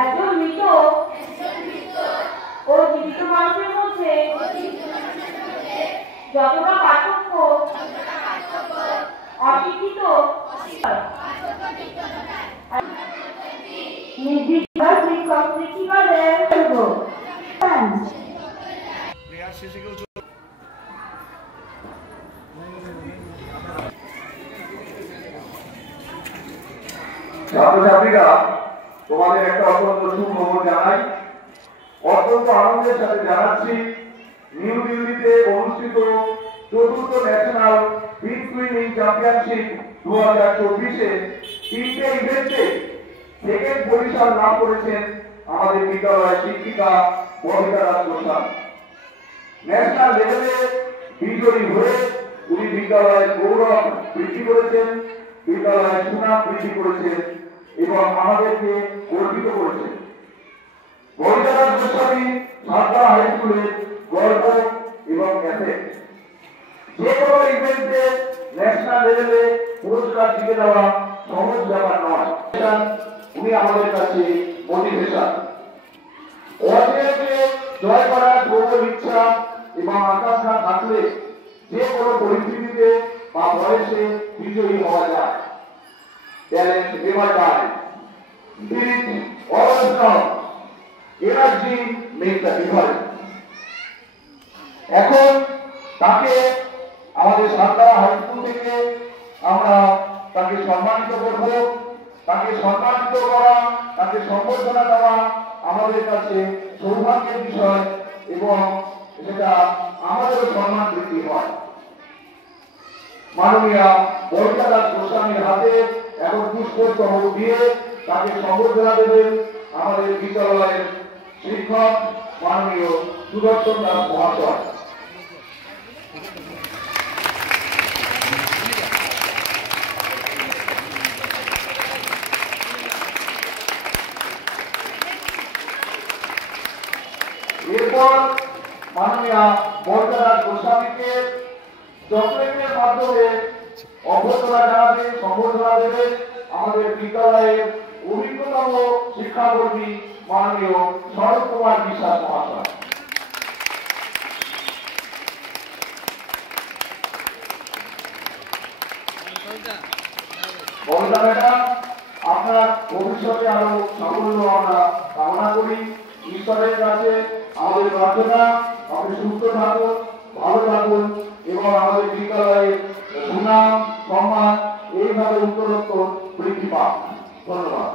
একজন মৃত ও জীবিত মানুষের মধ্যে যতটা পার্থক্য অশিক্ষিত ছাত্রছাত্রীরা তোমাদের একটা অত্যন্ত সুখবর জানাই। অত্যন্ত আনন্দের সাথে জানাচ্ছি নিউ দিল্লিতে অনুষ্ঠিত চতুর্থ ন্যাশনাল বিগ সুইমিং চ্যাম্পিয়নশিপ 2024-এ তিনটে ইভেন্টে সেকেন্ড পজিশন লাভ করেছেন আমাদের বিদ্যালয়ের শিক্ষিকা ববিতা দাস গোস্বামী। ন্যাশনাল লেভেলে বিজয়ী হয়ে উনি বিদ্যালয়ের গৌরব বৃদ্ধি করেছেন, বিদ্যালয়ের সুনাম বৃদ্ধি করেছেন এবং আমাদেরকে গর্বিত করেছেন। ববিতা দাস গোস্বামী সাঁতরা হাই স্কুলের গর্ব এবং অ্যাসেট। যে কোনো ইভেন্টে ন্যাশনাল লেভেলে পুরস্কার জিতে দেওয়া সহজ ব্যাপার নয়। উনি আমাদের কাছে মোটিভেশন। অর্জনকে জয় করার প্রবল ইচ্ছা এবং আকাঙ্ক্ষা থাকলে যে কোনো পরিস্থিতিতে বা বয়সে বিজয়ী হওয়া যায়। Talent never die, spirit always counts, energy make the difference. এখন তাকে আমাদের সাঁতরা হাই স্কুল থেকে আমরা তাকে সম্মানিত করব। তাকে সম্মানিত করা, তাকে সম্বর্ধনা দেওয়া আমাদের কাছে সৌভাগ্যের বিষয় এবং সেটা আমাদেরও সম্মান বৃদ্ধি হয়। মাননীয়া ববিতা দাস গোস্বামীর হাতে এখন পুষ্পস্তবক দিয়ে তাকে সম্বর্ধনা দেবেন আমাদের বিদ্যালয়ের শিক্ষক মাননীয় সুদর্শন দাস মহাশয়। এরপর মাননীয়া ববিতা দাস গোস্বামীকে চকলেটের মাধ্যমে অভ্যর্থনা জানাবেন, সম্বর্ধনা দেবেন আমাদের বিদ্যালয়ের অভিজ্ঞতম শিক্ষাকর্মী মাননীয় শরৎ কুমার বিশ্বাস মহাশয়। ববিতা ম্যাডাম, আপনার ভবিষ্যতে আরো সাফল্য আমরা কামনা করি। ঈশ্বরের কাছে আমাদের প্রার্থনা আপনি সুস্থ থাকুন, ভালো থাকুন এবং আমাদের বিদ্যালয়ের সুনাম সম্মান এইভাবে উত্তরোত্তর বৃদ্ধি পাক। ধন্যবাদ।